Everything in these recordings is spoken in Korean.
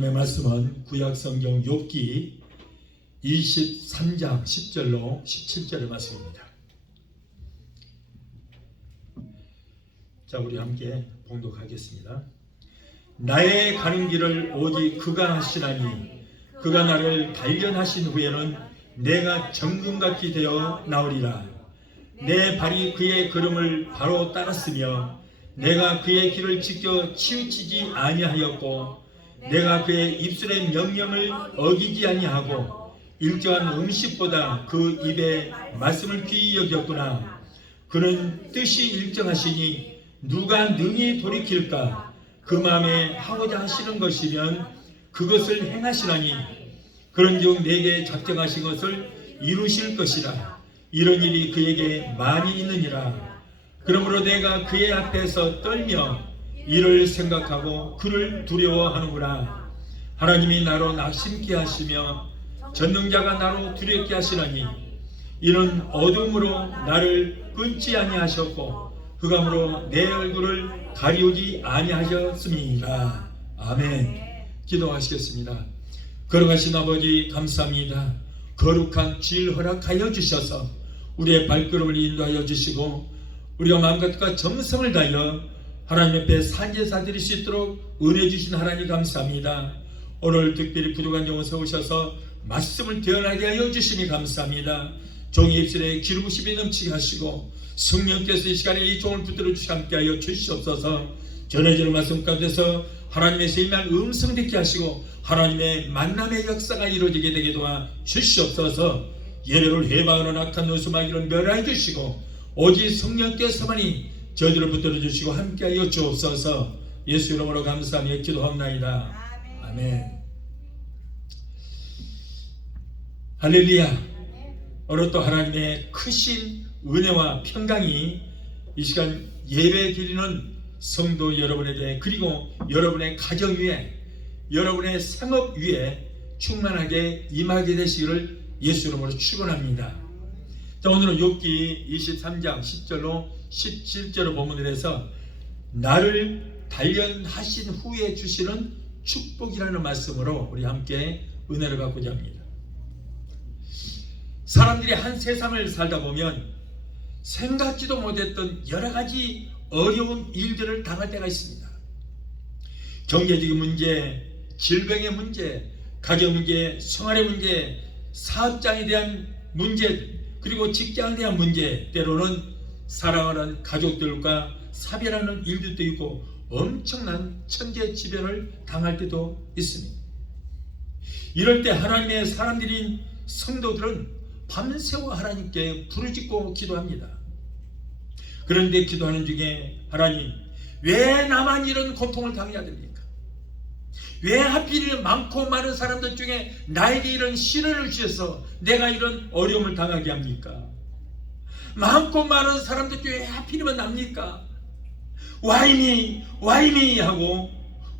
하나님의 말씀은 구약성경 욥기 23장 10절로 17절의 말씀입니다. 자, 우리 함께 봉독하겠습니다. 나의 가는 길을 오직 그가 하시나니 그가 나를 발견하신 후에는 내가 정금같이 되어 나오리라. 내 발이 그의 걸음을 바로 따랐으며 내가 그의 길을 지켜 치우치지 아니하였고 내가 그의 입술의 명령을 어기지 아니하고 일정한 음식보다 그 입의 말씀을 귀히 여겼구나. 그는 뜻이 일정하시니 누가 능히 돌이킬까? 그 마음에 하고자 하시는 것이면 그것을 행하시라니 그런즉 내게 작정하신 것을 이루실 것이라. 이런 일이 그에게 많이 있느니라. 그러므로 내가 그의 앞에서 떨며 이를 생각하고 그를 두려워하는구나. 하나님이 나로 낙심케 하시며 전능자가 나로 두렵게 하시나니 이는 어둠으로 나를 끊지 아니하셨고 흑암으로 내 얼굴을 가리우지 아니하셨음이니라. 아멘. 기도하시겠습니다. 걸어가신 아버지 감사합니다. 거룩한 길 허락하여 주셔서 우리의 발걸음을 인도하여 주시고 우리가 마음과 정성을 다하여 하나님 앞에 산제사 드릴 수 있도록 은혜 주신 하나님 감사합니다. 오늘 특별히 부족한 영혼 세우셔서 말씀을 태어나게 하여 주시니 감사합니다. 종의 입술에 기름부심이 넘치게 하시고 성령께서 이 시간에 이 종을 붙들어 주시 함께 하여 주시옵소서. 전해지는 말씀 가운데서 하나님의 임한 음성 듣게 하시고 하나님의 만남의 역사가 이루어지게 되게 도와 주시옵소서. 예배를 회방하는 악한 노수마귀를 멸하여 주시고 오직 성령께서만이 저희들을 붙들어 주시고 함께하여 주옵소서. 예수 이름으로 감사하며 기도합나이다. 아멘. 할렐루야. 오늘 또 하나님의 크신 은혜와 평강이 이 시간 예배 드리는 성도 여러분에 대해 그리고 여러분의 가정 위에 여러분의 생업 위에 충만하게 임하게 되시기를 예수 이름으로 축원합니다. 자, 오늘은 욥기 23장 10절로 17절의 본문에서 나를 단련하신 후에 주시는 축복이라는 말씀으로 우리 함께 은혜를 받고자 합니다. 사람들이 한 세상을 살다 보면 생각지도 못했던 여러 가지 어려운 일들을 당할 때가 있습니다. 경제적인 문제, 질병의 문제, 가정 문제, 생활의 문제, 사업장에 대한 문제, 그리고 직장에 대한 문제, 때로는 사랑하는 가족들과 사별하는 일들도 있고 엄청난 천재지변을 당할 때도 있습니다. 이럴 때 하나님의 사람들인 성도들은 밤새워 하나님께 부르짖고 기도합니다. 그런데 기도하는 중에 하나님, 왜 나만 이런 고통을 당해야 됩니까? 왜 하필 많고 많은 사람들 중에 나에게 이런 시련을 주셔서 내가 이런 어려움을 당하게 합니까? 많고 많은 사람들 중에 왜 하필이면 납니까? Why me 하고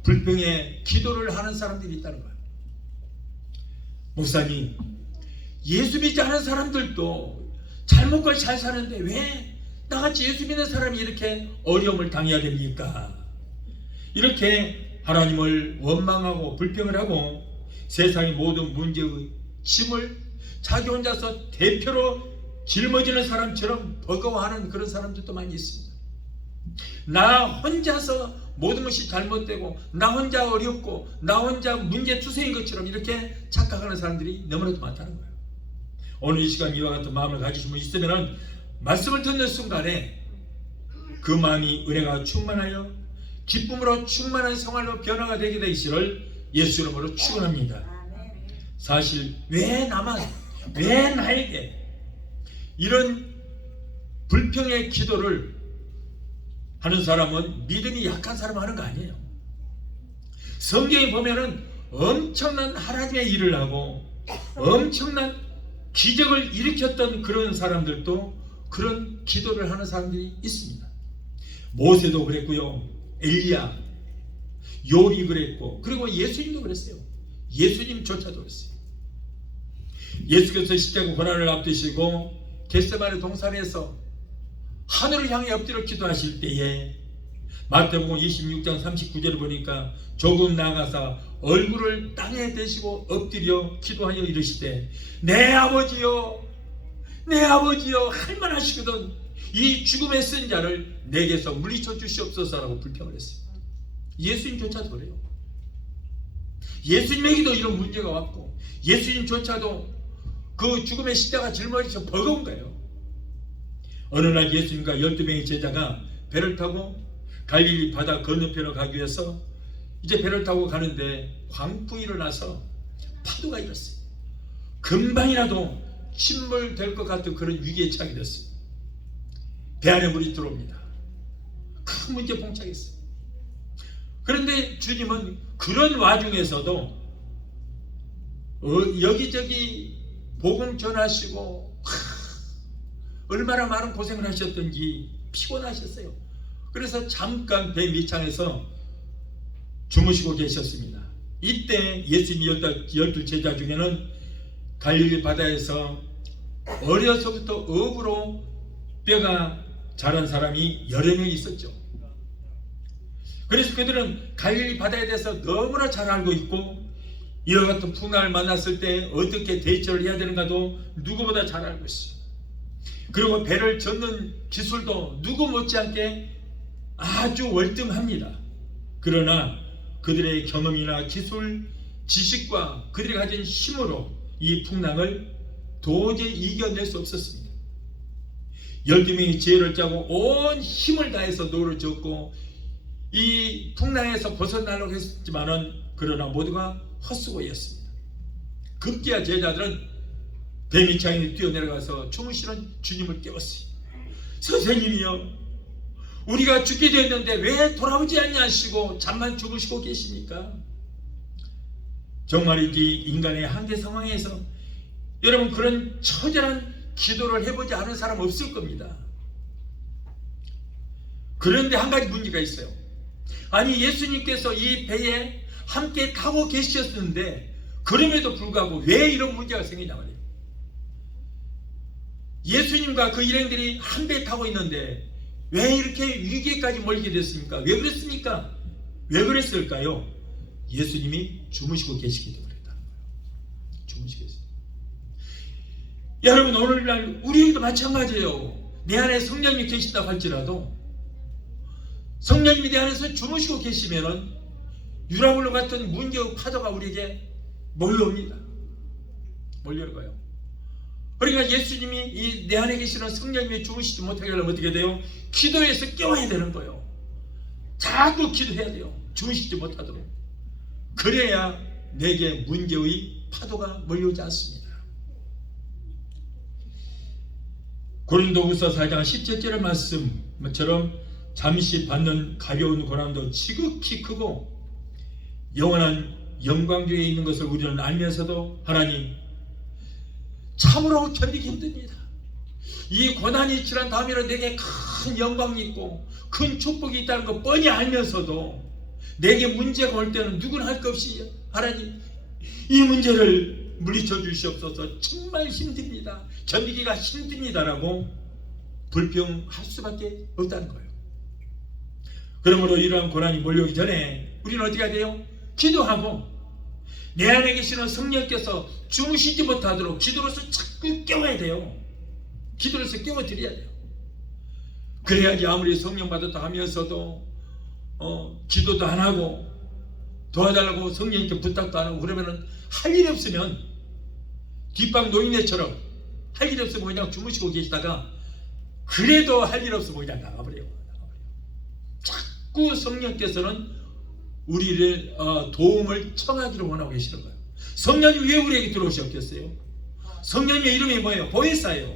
불평의 기도를 하는 사람들이 있다는 거예요. 목사님, 예수 믿지 않은 사람들도 잘 먹고 잘 사는데 왜 나같이 예수 믿는 사람이 이렇게 어려움을 당해야 됩니까? 이렇게 하나님을 원망하고 불평을 하고 세상의 모든 문제의 짐을 자기 혼자서 대표로 짊어지는 사람처럼 버거워하는 그런 사람들도 많이 있습니다. 나 혼자서 모든 것이 잘못되고 나 혼자 어렵고 나 혼자 문제투성인 것처럼 이렇게 착각하는 사람들이 너무나도 많다는 거예요. 오늘 이 시간 이와 같은 마음을 가지신 분 있으면 말씀을 듣는 순간에 그 마음이 은혜가 충만하여 기쁨으로 충만한 생활로 변화가 되게 되시기를 예수 이름으로 축원합니다. 사실 왜 나만, 왜 나에게 이런 불평의 기도를 하는 사람은 믿음이 약한 사람 하는 거 아니에요. 성경에 보면은 엄청난 하나님의 일을 하고 엄청난 기적을 일으켰던 그런 사람들도 그런 기도를 하는 사람들이 있습니다. 모세도 그랬고요, 엘리야, 욥이 그랬고, 그리고 예수님도 그랬어요. 예수님조차도 그랬어요. 예수께서 십자가 고난을 앞두시고 겟세마네 동산에서 하늘을 향해 엎드려 기도하실 때에 마태복음 26장 39절을 보니까 조금 나아가서 얼굴을 땅에 대시고 엎드려 기도하여 이르시되 내 아버지여 내 아버지여 할만하시거든 이 죽음의 쓴 자를 내게서 물리쳐 주시옵소서라고 불평을 했어요. 예수님조차도 그래요. 예수님에게도 이런 문제가 왔고 예수님조차도 그 죽음의 십자가 짊어지셔 버거운 거예요. 어느 날 예수님과 12명의 제자가 배를 타고 갈릴리 바다 건너편으로 가기 위해서 이제 배를 타고 가는데 광풍이 일어나서 파도가 일었어요. 금방이라도 침몰될 것 같은 그런 위기에 처하게 됐어요. 배 안에 물이 들어옵니다. 큰 문제 봉착했어요. 그런데 주님은 그런 와중에서도 여기저기 복음 전하시고 얼마나 많은 고생을 하셨던지 피곤하셨어요. 그래서 잠깐 배 밑창에서 주무시고 계셨습니다. 이때 예수님 12 제자 중에는 갈릴리 바다에서 어려서부터 업으로 뼈가 자란 사람이 여러 명 있었죠. 그래서 그들은 갈릴리 바다에 대해서 너무나 잘 알고 있고 이와 같은 풍랑을 만났을 때 어떻게 대처를 해야 되는가도 누구보다 잘 알고 있어요. 그리고 배를 젓는 기술도 누구 못지않게 아주 월등합니다. 그러나 그들의 경험이나 기술, 지식과 그들이 가진 힘으로 이 풍랑을 도저히 이겨낼 수 없었습니다. 12명이 지혜를 짜고 온 힘을 다해서 노를 젓고 이 풍랑에서 벗어나려고 했지만은 그러나 모두가 헛수고였습니다. 급기야 제자들은 배 밑창에 뛰어내려가서 주무시는 주님을 깨웠어요. 선생님이여 우리가 죽게 되었는데 왜 돌아오지 않냐 하시고 잠만 주무시고 계십니까? 정말이지 인간의 한계 상황에서 여러분 그런 처절한 기도를 해보지 않은 사람 없을 겁니다. 그런데 한 가지 문제가 있어요. 아니 예수님께서 이 배에 함께 타고 계셨는데 그럼에도 불구하고 왜 이런 문제가 생기냐 말이에요. 예수님과 그 일행들이 한 배 타고 있는데 왜 이렇게 위기까지 몰게 됐습니까? 왜 그랬습니까? 왜 그랬을까요? 예수님이 주무시고 계시기 때문에 그랬다는 거예요. 주무시고 계세요. 여러분 오늘날 우리에게도 마찬가지예요. 내 안에 성령님이 계신다고 할지라도 성령님이 내 안에서 주무시고 계시면은 유라굴로 같은 문제의 파도가 우리에게 몰려옵니다. 몰려가요. 그러니까 예수님이 내 안에 계시는 성령님이 주무시지 못하게 하려면 어떻게 돼요? 기도해서 깨워야 되는 거예요. 자꾸 기도해야 돼요. 주무시지 못하도록. 그래야 내게 문제의 파도가 몰려오지 않습니다. 고린도후서 4장 17절 말씀처럼 잠시 받는 가벼운 고난도 지극히 크고 영원한 영광 중에 있는 것을 우리는 알면서도 하나님 참으로 견디기 힘듭니다. 이 고난이 지난 다음에는 내게 큰 영광이 있고 큰 축복이 있다는 거 뻔히 알면서도 내게 문제가 올 때는 누구나 할 것 없이 하나님 이 문제를 물리쳐 주시옵소서. 정말 힘듭니다. 견디기가 힘듭니다라고 불평할 수밖에 없다는 거예요. 그러므로 이러한 고난이 몰려오기 전에 우리는 어떻게 해야 돼요? 기도하고 내 안에 계시는 성령께서 주무시지 못하도록 기도로서 자꾸 깨워야 돼요. 기도로서 깨워드려야 돼요. 그래야지 아무리 성령 받았다 하면서도 기도도 안 하고 도와달라고 성령님께 부탁도 안 하고 그러면은 할 일이 없으면 뒷방 노인네처럼 할 일이 없으면 그냥 주무시고 계시다가 그래도 할 일 없으면 그냥 나가버려요. 자꾸 성령께서는 우리를 도움을 청하기를 원하고 계시는 거예요. 성령님 왜 우리에게 들어오셨겠어요? 성령님의 이름이 뭐예요? 보혜사예요.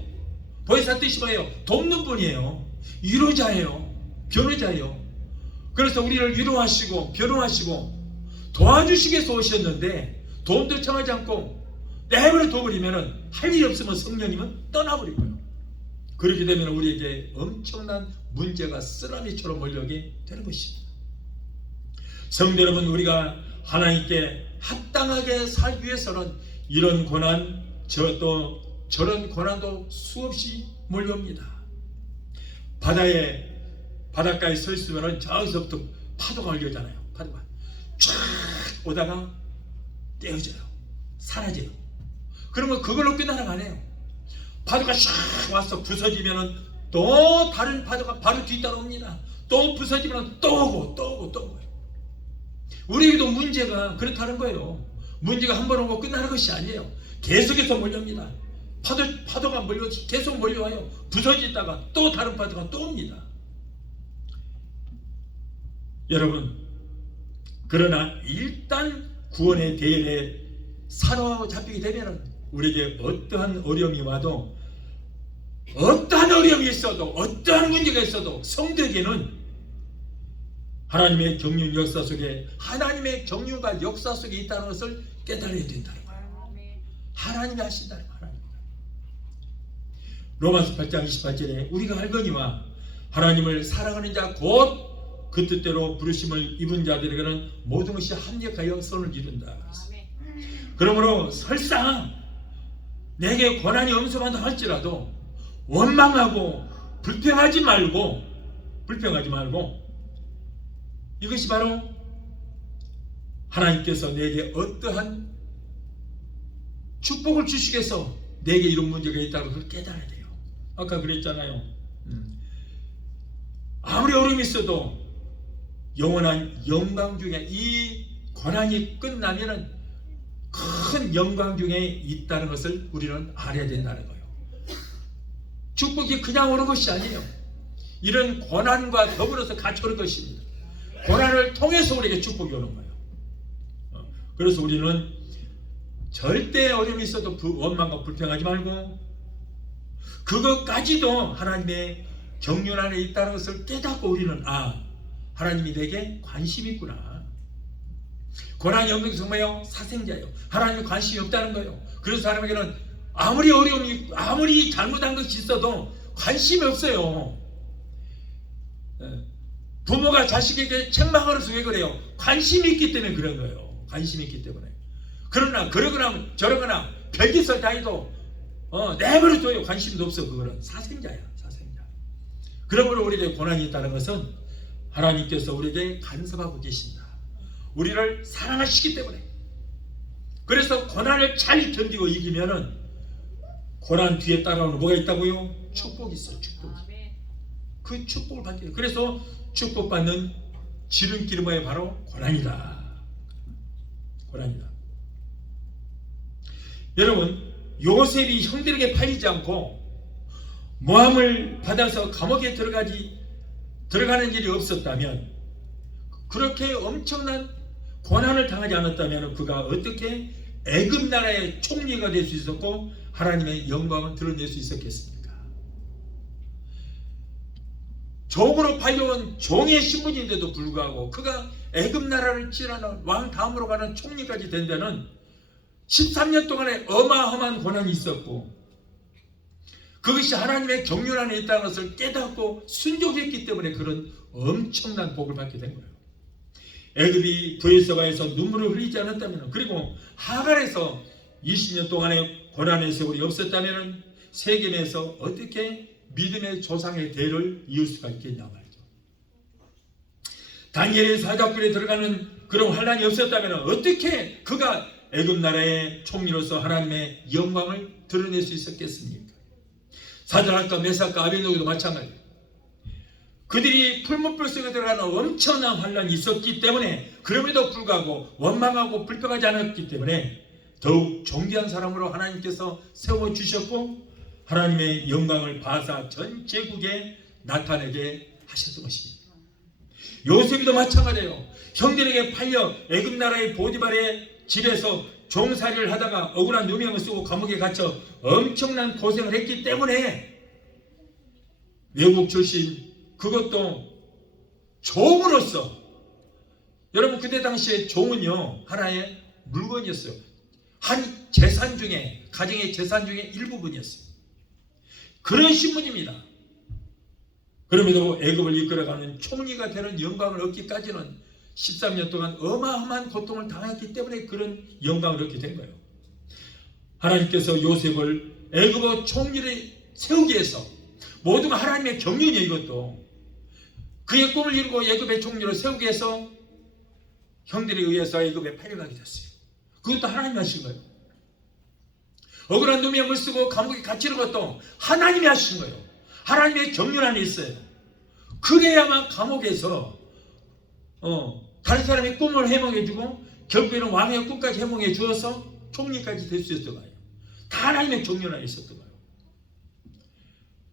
보혜사 뜻이 뭐예요? 돕는 분이에요. 위로자예요. 변호자예요. 그래서 우리를 위로하시고 변호하시고 도와주시기 위해서 오셨는데 도움도 청하지 않고 내버려 둬버리면 할 일이 없으면 성령님은 떠나버리고요. 그렇게 되면 우리에게 엄청난 문제가 쓰나미처럼 몰려오게 되는 것입니다. 성도 여러분, 우리가 하나님께 합당하게 살기 위해서는 이런 고난, 저런 고난도 수없이 몰려옵니다. 바다에 바닷가에 서 있으면 저기서부터 파도가 올려잖아요. 파도가 쫙 오다가 떼어져요. 사라져요. 그러면 그걸로 끝나는 거 아니에요. 파도가 샥 와서 부서지면 또 다른 파도가 바로 뒤따라옵니다. 또 부서지면 또 오고 또 오고 또 오고. 우리에게도 문제가 그렇다는 거예요. 문제가 한 번 오고 끝나는 것이 아니에요. 계속해서 몰려옵니다. 파도가 몰려 계속 몰려와요. 부서지다가 또 다른 파도가 또 옵니다. 여러분, 그러나 일단 구원의 대열에 사로잡히게 되면 우리에게 어떠한 어려움이 와도, 어떠한 어려움이 있어도, 어떠한 문제가 있어도 성도에게는 하나님의 경륜 역사 속에, 하나님의 경륜과 역사 속에 있다는 것을 깨달아야 된다는 거예요. 하나님이 하신다는 거예요. 로마서 8장 28절에 우리가 알거니와 하나님을 사랑하는 자 곧 그 뜻대로 부르심을 입은 자들에게는 모든 것이 합력하여 선을 이룬다. 그러므로 설사 내게 고난이 엄습한다 할지라도 원망하고 불평하지 말고 이것이 바로 하나님께서 내게 어떠한 축복을 주시겠어 내게 이런 문제가 있다는 것을 깨달아야 돼요. 아까 그랬잖아요. 아무리 어려움이 있어도 영원한 영광 중에, 이 고난이 끝나면은 큰 영광 중에 있다는 것을 우리는 알아야 된다는 거예요. 축복이 그냥 오는 것이 아니에요. 이런 고난과 더불어서 같이 오는 것입니다. 고난을 통해서 우리에게 축복이 오는 거예요. 그래서 우리는 절대 어려움이 있어도 원망과 불평하지 말고, 그것까지도 하나님의 경륜 안에 있다는 것을 깨닫고 우리는 하나님이 내게 관심이 있구나. 고난이 없는 게 정말요 사생자예요. 하나님이 관심이 없다는 거예요. 그래서 사람에게는 아무리 어려움이, 아무리 잘못한 것이 있어도 관심이 없어요. 부모가 자식에게 책망하면서 왜 그래요? 관심이 있기 때문에 그런 거예요. 관심이 있기 때문에. 그러나 그러거나 저러거나 별짓을 다 해도 내버려둬요. 관심도 없어. 그거는 사생자야. 사생자. 그러므로 우리에게 고난이 있다는 것은 하나님께서 우리에게 간섭하고 계신다. 우리를 사랑하시기 때문에. 그래서 고난을 잘 견디고 이기면은 고난 뒤에 따라오는 뭐가 있다고요? 축복이 있어요. 축복이. 그 축복을 받게 돼요. 그래서 축복받는 지름길이 뭐예요? 바로 고난이다. 고난이다. 여러분, 요셉이 형들에게 팔리지 않고 모함을 받아서 감옥에 들어가는 일이 없었다면, 그렇게 엄청난 고난을 당하지 않았다면 그가 어떻게 애굽 나라의 총리가 될 수 있었고 하나님의 영광을 드러낼 수 있었겠습니까? 종으로 팔려온 종의 신분인데도 불구하고 그가 애굽 나라를 지나는 왕 다음으로 가는 총리까지 된 데는 13년 동안에 어마어마한 고난이 있었고, 그것이 하나님의 경륜 안에 있다는 것을 깨닫고 순종했기 때문에 그런 엄청난 복을 받게 된 거예요. 애굽이 브엘세바에서 눈물을 흘리지 않았다면, 그리고 하갈에서 20년 동안의 고난의 세월이 없었다면 세겜에서 어떻게 믿음의 조상의 대를 이을 수가 있겠냐 말이죠. 다니엘의 사자굴에 들어가는 그런 환난이 없었다면 어떻게 그가 애굽 나라의 총리로서 하나님의 영광을 드러낼 수 있었겠습니까? 사드락과 메삭과 아벤노고도 마찬가지예요. 그들이 풀무불 속에 들어가는 엄청난 환난이 있었기 때문에, 그럼에도 불구하고 원망하고 불평하지 않았기 때문에 더욱 존귀한 사람으로 하나님께서 세워주셨고 하나님의 영광을 바사 전 제국에 나타내게 하셨던 것입니다. 요셉이도 마찬가지예요. 형들에게 팔려 애굽 나라의 보디발의 집에서 종살이를 하다가 억울한 누명을 쓰고 감옥에 갇혀 엄청난 고생을 했기 때문에 외국 출신, 그것도 종으로서, 여러분 그때 당시에 종은요 하나의 물건이었어요. 한 재산 중에, 가정의 재산 중에 일부분이었어요. 그런 신분입니다. 그럼에도 애굽을 이끌어가는 총리가 되는 영광을 얻기까지는 13년 동안 어마어마한 고통을 당했기 때문에 그런 영광을 얻게 된 거예요. 하나님께서 요셉을 애굽의 총리를 세우기 위해서, 모두가 하나님의 경륜이에요. 이것도 그의 꿈을 이루고 애굽의 총리로 세우기 위해서 형들에 의해서 애굽에 팔려가게 됐어요. 그것도 하나님이 하신 거예요. 억울한 놈이 몸을 쓰고 감옥에 갇히는 것도 하나님이 하신 거예요. 하나님의 경륜 안에 있어요. 그래야만 감옥에서 다른 사람의 꿈을 해몽해주고 결국에는 왕의 꿈까지 해몽해 주어서 총리까지 될 수 있었던 거예요. 다 하나님의 경륜 안에 있었던 거예요.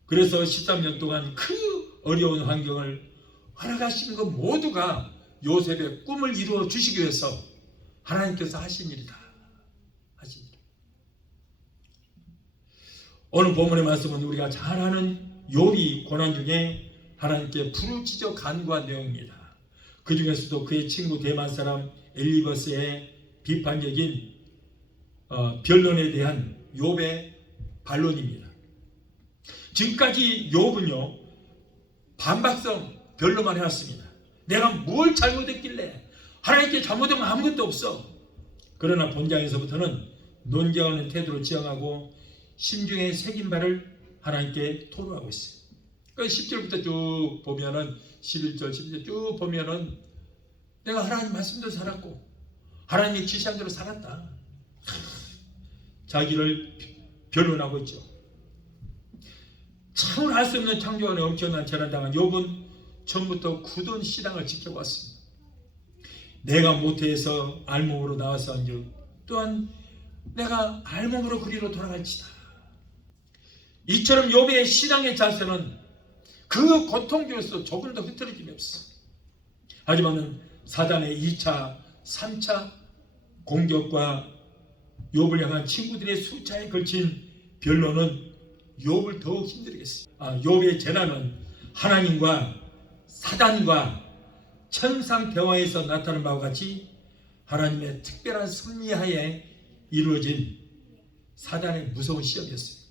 그래서 13년 동안 그 어려운 환경을 허락하신 것 모두가 요셉의 꿈을 이루어 주시기 위해서 하나님께서 하신 일이다. 하신 일. 오늘 본문의 말씀은 우리가 잘 아는 욥이 고난 중에 하나님께 부르짖어 간구한 내용입니다. 그 중에서도 그의 친구 대만 사람 엘리버스의 비판적인 변론에 대한 욥의 반론입니다. 지금까지 욥은요 반박성 변론만 해왔습니다. 내가 뭘 잘못했길래 하나님께 잘못한 건 아무것도 없어. 그러나 본장에서부터는 논쟁하는 태도로 지향하고 심중에 새긴 바를 하나님께 토로하고 있어요. 그러니까 10절부터 쭉 보면은 11절 12절 쭉 보면은 내가 하나님 말씀대로 살았고 하나님의 지시한 대로 살았다. 자기를 변론하고 있죠. 참으로 할 수 없는 창조 안에 엄청난 재난 당한 욥은 처음부터 굳은 신앙을 지켜왔습니다. 내가 모태에서 알몸으로 나와서 한즉 또한 내가 알몸으로 그리로 돌아갈지다. 이처럼 욥의 신앙의 자세는 그 고통 중에서 조금 더 흐트러짐이 없어. 하지만 사단의 2차, 3차 공격과 욥을 향한 친구들의 수차에 걸친 변론은 욥을 더욱 힘들게 했어요. 욥의 재난은 하나님과 사단과 천상 대화에서 나타난 바와 같이 하나님의 특별한 섭리하에 이루어진 사단의 무서운 시험이었어요.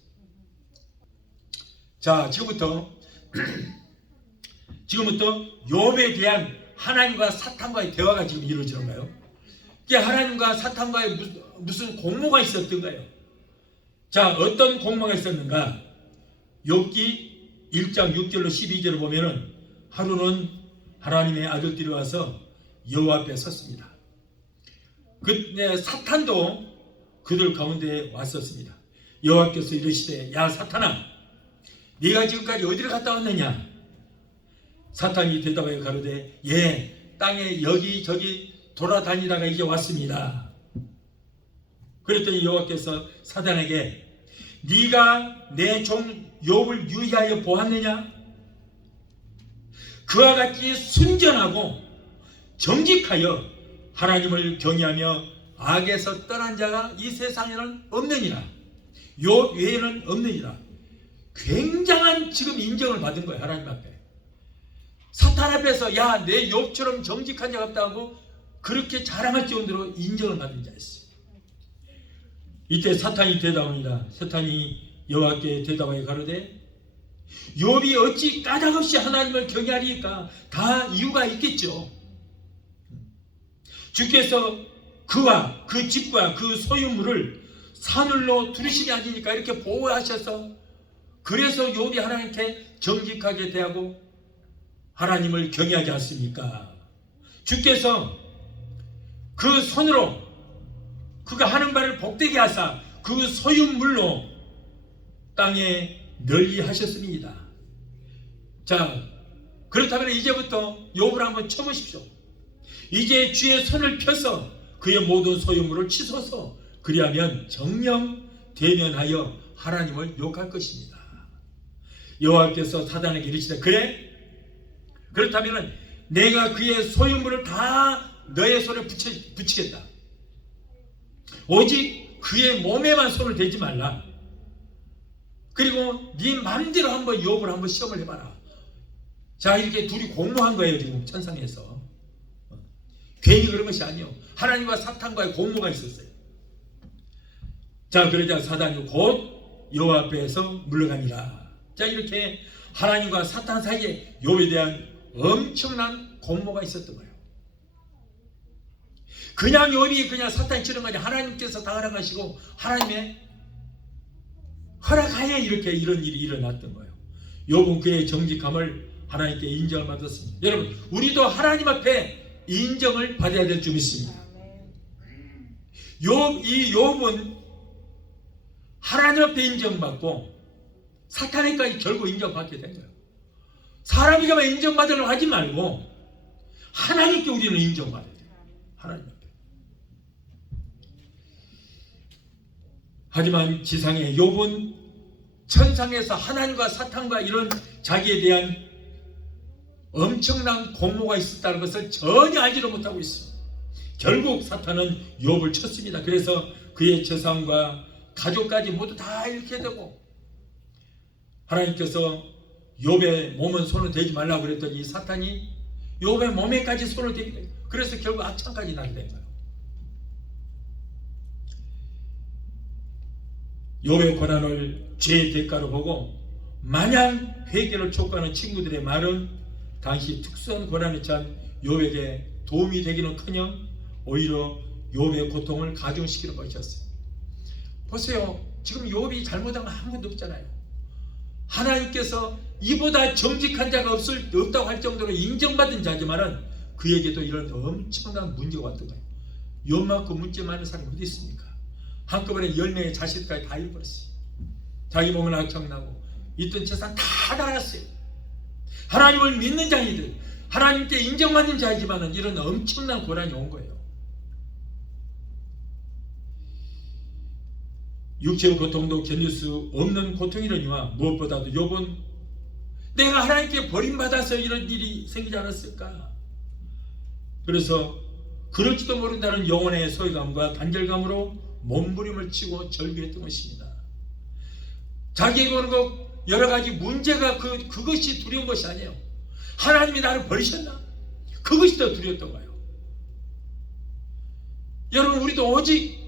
자, 지금부터 욥에 대한 하나님과 사탄과의 대화가 지금 이루어지는가요? 이게 하나님과 사탄과의 무슨 공모가 있었던가요? 자, 어떤 공모가 있었는가? 욥기 1장 6절로 12절을 보면은 하루는 하나님의 아들들이 와서 여호와 앞에 섰습니다. 그때 사탄도 그들 가운데 왔었습니다. 여호와께서 이르시되 야 사탄아 네가 지금까지 어디를 갔다 왔느냐? 사탄이 대답하여 가로되 예 땅에 여기저기 돌아다니다가 이제 왔습니다. 그랬더니 여호와께서 사탄에게 네가 내 종 욥을 유의하여 보았느냐? 그와 같이 순전하고 정직하여 하나님을 경외하며 악에서 떠난 자가 이 세상에는 없느니라. 욥 외에는 없느니라. 굉장한 지금 인정을 받은 거예요. 하나님 앞에. 사탄 앞에서 야 내 욥처럼 정직한 자가 없다고 그렇게 자랑할 정도로 인정을 받은 자였어요. 이때 사탄이 대답합니다. 사탄이 여호와께 대답하여 가로되 욥이 어찌 까닭없이 하나님을 경외하리까? 다 이유가 있겠죠. 주께서 그와 그 집과 그 소유물을 사늘로 두르시지 않으니까 이렇게 보호하셔서 그래서 욥이 하나님께 정직하게 대하고 하나님을 경외하지 않습니까? 주께서 그 손으로 그가 하는 바를 복되게 하사 그 소유물로 땅에 널리 하셨습니다. 자, 그렇다면 이제부터 욥을 한번 쳐보십시오. 이제 주의 손을 펴서 그의 모든 소유물을 치소서. 그리하면 정령 대면하여 하나님을 욕할 것입니다. 여호와께서 사단에게 이르시되 그래? 그렇다면 내가 그의 소유물을 다 너의 손에 붙이겠다. 오직 그의 몸에만 손을 대지 말라. 그리고 네 마음대로 한번 욥을 한번 시험을 해봐라. 자, 이렇게 둘이 공모한 거예요. 지금 천상에서 괜히 그런 것이 아니에요. 하나님과 사탄과의 공모가 있었어요. 자, 그러자 사단이 곧 여호와 앞에서 물러가니라. 자, 이렇게 하나님과 사탄 사이에 욥에 대한 엄청난 공모가 있었던 거예요. 그냥 욥이 그냥 사탄이 치는 거냐? 하나님께서 다 허락하시고 하나님의 허락하에 이렇게 이런 일이 일어났던 거예요. 욥은 그의 정직함을 하나님께 인정을 받았습니다. 여러분, 우리도 하나님 앞에 인정을 받아야 될 줄 믿습니다. 욥은 하나님 앞에 인정받고 사탄에까지 결국 인정받게 된 거예요. 사람에게만 인정받으려고 하지 말고 하나님께 우리는 인정받아야 돼요. 하나님 앞에. 하지만 지상의 욥은 천상에서 하나님과 사탄과 이런 자기에 대한 엄청난 공모가 있었다는 것을 전혀 알지도 못하고 있습니다. 결국 사탄은 욥을 쳤습니다. 그래서 그의 재산과 가족까지 모두 다 잃게 되고, 하나님께서 욥의 몸은 손을 대지 말라고 그랬더니 사탄이 욥의 몸에까지 손을 대게 돼요. 그래서 결국 악창까지 나게 된 거예요. 욥의 고난을 죄의 대가로 보고 마냥 회개를 촉구하는 친구들의 말은 당시 특수한 고난에 찬 욥에게 도움이 되기는커녕 오히려 욥의 고통을 가중시키는 것이었어요. 보세요. 지금 욥이 잘못한 건 아무것도 없잖아요. 하나님께서 이보다 정직한 자가 없다고 할 정도로 인정받은 자지만은 그에게도 이런 엄청난 문제가 왔던 거예요. 욥만큼 문제 많은 사람이 어디 있습니까? 한꺼번에 10명의 자식까지 다 잃어버렸어요. 자기 몸은 악창나고 있던 재산 다 달았어요. 하나님을 믿는 자이들, 하나님께 인정받는 자이지만은 이런 엄청난 고난이 온 거예요. 육체의 고통도 견딜 수 없는 고통이려니와 무엇보다도 욥은 내가 하나님께 버림받아서 이런 일이 생기지 않았을까? 그래서 그럴지도 모른다는 영혼의 소외감과 단절감으로 몸부림을 치고 절규했던 것입니다. 자기에게 오는 것 여러 가지 문제가 그것이 두려운 것이 아니에요. 하나님이 나를 버리셨나? 그것이 더 두려웠던 거예요. 여러분, 우리도 오직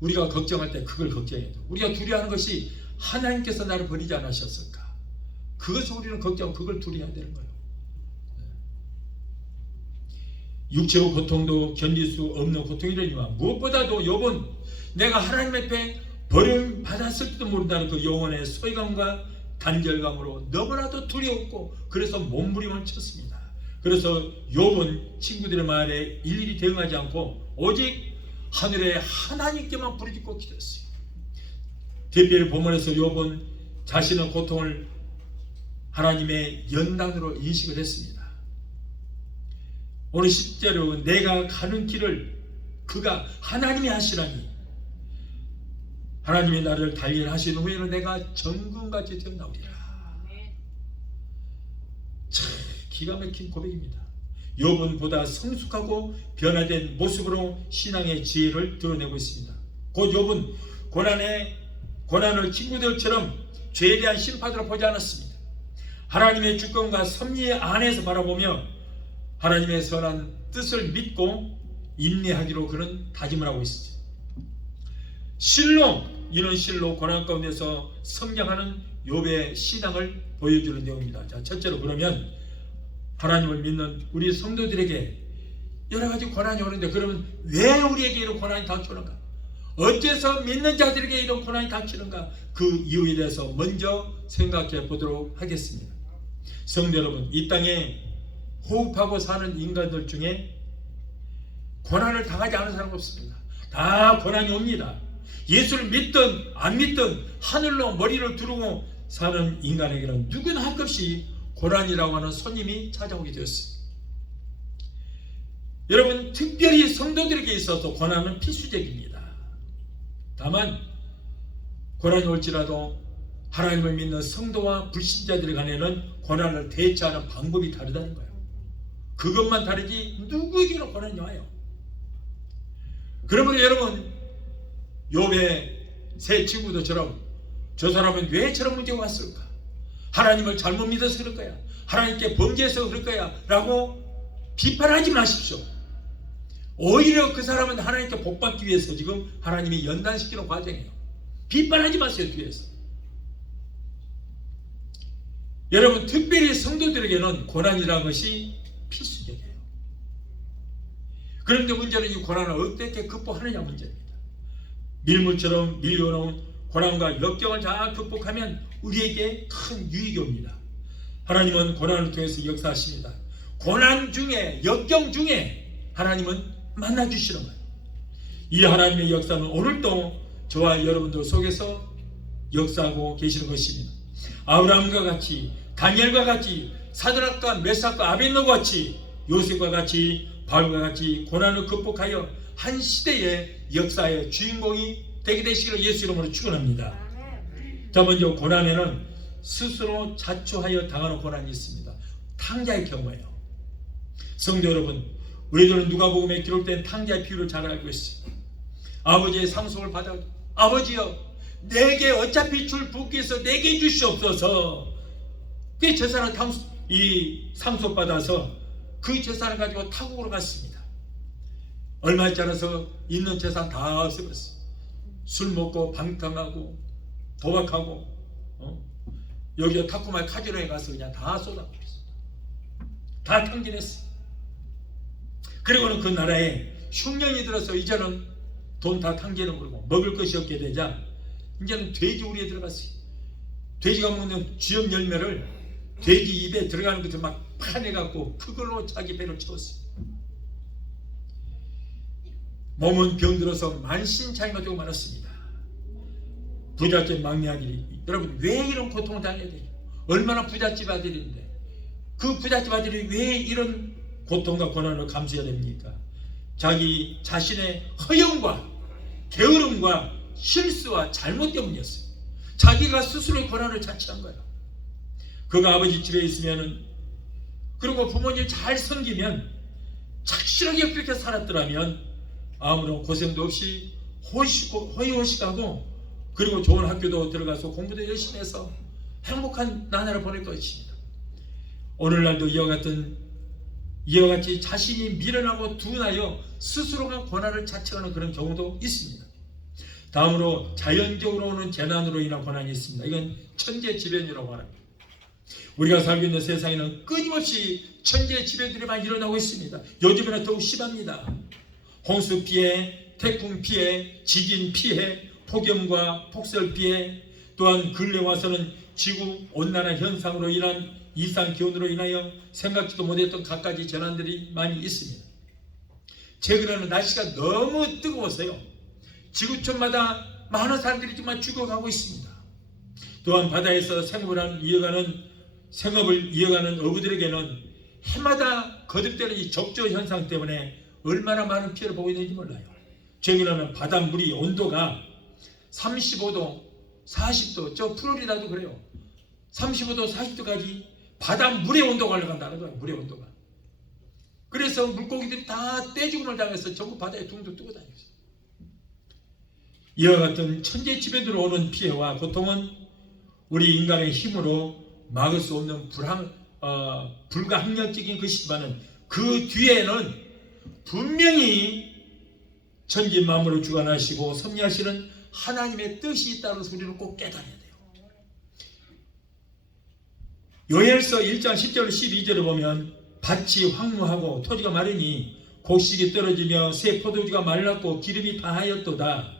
우리가 걱정할 때 그걸 걱정해야 돼요. 우리가 두려워하는 것이 하나님께서 나를 버리지 않으셨을까? 그것을 우리는 걱정하고 그걸 두려워해야 되는 거예요. 육체의 고통도 견딜 수 없는 고통이려니와 무엇보다도 욥은 내가 하나님 앞에 버림받았을지도 모른다는 그 영혼의 소외감과 단절감으로 너무나도 두려웠고 그래서 몸부림을 쳤습니다. 그래서 욥은 친구들의 말에 일일이 대응하지 않고 오직 하늘의 하나님께만 부르짖고 기도했어요. 특별히 본문에서 욥은 자신의 고통을 하나님의 연단으로 인식을 했습니다. 오늘 10절로 내가 가는 길을 그가 하나님이 하시라니 하나님이 나를 단련하신 후에는 내가 정금같이 되어나오리라. 참 기가 막힌 고백입니다. 욥은 보다 성숙하고 변화된 모습으로 신앙의 지혜를 드러내고 있습니다. 곧 욥은 고난을 친구들처럼 죄에 대한 심판으로 보지 않았습니다. 하나님의 주권과 섭리 안에서 바라보며 하나님의 선한 뜻을 믿고 인내하기로 그는 다짐을 하고 있습니다. 이는 실로 고난 가운데서 성장하는 욥의 신앙을 보여주는 내용입니다. 자, 첫째로 그러면 하나님을 믿는 우리 성도들에게 여러 가지 고난이 오는데 그러면 왜 우리에게 이런 고난이 닥치는가? 어째서 믿는 자들에게 이런 고난이 닥치는가? 그 이유에 대해서 먼저 생각해 보도록 하겠습니다. 성도 여러분, 이 땅에 호흡하고 사는 인간들 중에 고난을 당하지 않은 사람 없습니다. 다 고난이 옵니다. 예수를 믿든 안 믿든 하늘로 머리를 두르고 사는 인간에게는 누구나 할 것 없이 고난이라고 하는 손님이 찾아오게 되었습니다. 여러분, 특별히 성도들에게 있어서 고난은 필수적입니다. 다만 고난이 올지라도 하나님을 믿는 성도와 불신자들 간에는 고난을 대처하는 방법이 다르다는 거예요. 그것만 다르지 누구에게나 고난이 와요. 그러므로 여러분, 욥의 세 친구들처럼 저 사람은 왜 저런 문제가 왔을까? 하나님을 잘못 믿어서 그럴 거야. 하나님께 범죄해서 그럴 거야. 라고 비판하지 마십시오. 오히려 그 사람은 하나님께 복받기 위해서 지금 하나님이 연단시키는 과정이에요. 비판하지 마세요, 뒤에서. 여러분, 특별히 성도들에게는 고난이라는 것이 필수적이에요. 그런데 문제는 이 고난을 어떻게 극복하느냐 문제입니다. 밀물처럼 밀려오는 고난과 역경을 잘 극복하면 우리에게 큰 유익이 옵니다. 하나님은 고난을 통해서 역사하십니다. 고난 중에, 역경 중에 하나님은 만나주시는 거예요. 이 하나님의 역사는 오늘도 저와 여러분들 속에서 역사하고 계시는 것입니다. 아브라함과 같이, 다니엘과 같이, 사드락과 메삭과 아벳노고와 같이, 요셉과 같이, 바울과 같이 고난을 극복하여 한 시대의 역사의 주인공이 되게 되시기를 예수 이름으로 축원합니다. 자, 먼저 고난에는 스스로 자초하여 당하는 고난이 있습니다. 탕자의 경우예요. 성도 여러분, 우리들은 누가복음에 기록된 탕자의 비유를 잘 알고 있습니다. 아버지의 상속을 받아, 아버지여 내게 어차피 줄 부께서 내게 주시옵소서. 그 재산을 상속받아서 그 재산을 가지고 타국으로 갔습니다. 얼마 있지 않아서 있는 재산 다 없애버렸어요. 술 먹고 방탕하고 도박하고 여기 타쿠마의 카지노에 가서 그냥 다 쏟아버렸어요. 다 탕진했어요. 그리고는 그 나라에 흉년이 들어서 이제는 돈 다 탕진을 부르고 먹을 것이 없게 되자 이제는 돼지 우리에 들어갔어요. 돼지가 먹는 쥐염 열매를 돼지 입에 들어가는 것을 막 파내갖고 그걸로 자기 배를 채웠어요. 몸은 병들어서 만신창이가 되고 말았습니다. 부잣집 막내 아들이, 여러분 왜 이런 고통을 당해야 돼요? 얼마나 부잣집 아들인데 그 부잣집 아들이 왜 이런 고통과 고난을 감수해야 됩니까? 자기 자신의 허영과 게으름과 실수와 잘못 때문이었어요. 자기가 스스로 고난을 자처한 거예요. 그가 아버지 집에 있으면은, 그리고 부모님 잘 섬기면, 착실하게 그렇게 살았더라면 아무런 고생도 없이 호의호식하고 그리고 좋은 학교도 들어가서 공부도 열심히 해서 행복한 나날을 보낼 것입니다. 오늘날도 이와 같이 자신이 미련하고 둔하여 스스로가 고난을 자처하는 그런 경우도 있습니다. 다음으로 자연적으로 오는 재난으로 인한 고난이 있습니다. 이건 천재지변이라고 합니다. 우리가 살고 있는 세상에는 끊임없이 천재지변들이 많이 일어나고 있습니다. 요즘에는 더욱 심합니다. 홍수 피해, 태풍 피해, 지진 피해, 폭염과 폭설 피해, 또한 근래 와서는 지구 온난화 현상으로 인한 이상 기온으로 인하여 생각지도 못했던 갖가지 재난들이 많이 있습니다. 최근에는 날씨가 너무 뜨거워서요, 지구촌마다 많은 사람들이 정말 죽어가고 있습니다. 또한 바다에서 생업을 이어가는 어부들에게는 해마다 거듭되는 이 적조 현상 때문에 얼마나 많은 피해를 보고 있는지 몰라요. 최근에는 바닷물이 온도가 35도, 40도, 저 플로리다도 그래요. 35도, 40도까지 바닷물의 온도가 올라간다는 거예요. 물의 온도가. 그래서 물고기들이 다 떼죽음을 당해서 전부 바다에 둥둥 뜨고 다녔어요. 이와 같은 천재지변으로 오는 피해와 고통은 우리 인간의 힘으로 막을 수 없는 불가항력적인 것이지만 그 뒤에는 분명히 천지 만물을 주관하시고 섭리하시는 하나님의 뜻이 있다는 것을 우리는 꼭 깨달아야 돼요. 요엘서 1장 10절 12절을 보면 밭이 황무하고 토지가 마르니 곡식이 떨어지며 새 포도주가 말랐고 기름이 다하였도다.